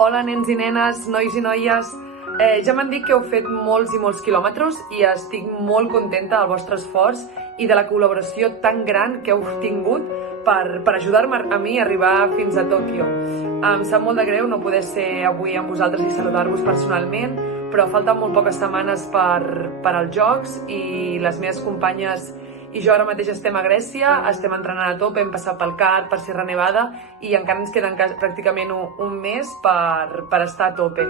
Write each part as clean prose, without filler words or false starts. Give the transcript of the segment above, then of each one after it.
Hola nens i nenes, nois i noies. Ja m'han dit que heu fet molts i molts quilòmetres i estic molt contenta del vostre esforç i de la col·laboració tan gran que heu tingut per ajudar-me a mi a arribar fins a Tòquio. Em sap molt de greu no poder ser avui amb vosaltres i saludar-vos personalment, però falten molt poques setmanes per als Jocs i les meves companyes i jo ara mateix estem a Grècia, estem entrenant a tope, hem passat pel CAR, per Sierra Nevada i encara ens queden pràcticament un mes per estar a tope.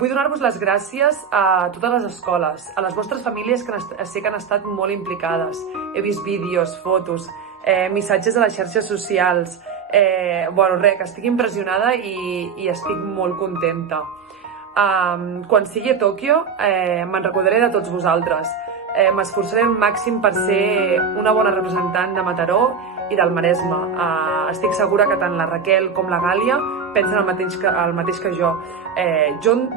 Vull donar-vos les gràcies a totes les escoles, a les vostres famílies que sé que han estat molt implicades. He vist vídeos, fotos, missatges a les xarxes socials. Que estic impressionada i estic molt contenta. Quan sigui a Tòquio me'n recordaré de tots vosaltres. M'esforçaré al màxim per ser una bona representant de Mataró i del Maresme. Estic segura que tant la Raquel com la Gàlia pensen el mateix que jo.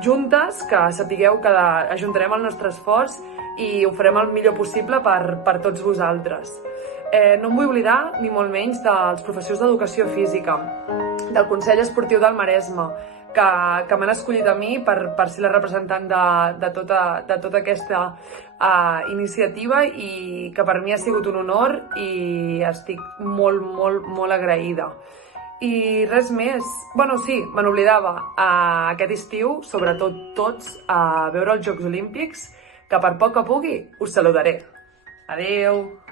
Juntes, que sapigueu que ajuntarem el nostre esforç i ho farem el millor possible per tots vosaltres. No em vull oblidar, ni molt menys, dels professors d'educació física, del Consell Esportiu del Maresme, que m'han escollit a mi per ser la representant de tota aquesta iniciativa i que per mi ha sigut un honor i estic molt, molt, molt agraïda. I res més. Sí, me n'oblidava. Aquest estiu, sobretot tots, a veure els Jocs Olímpics, que per poc que pugui us saludaré. Adeu!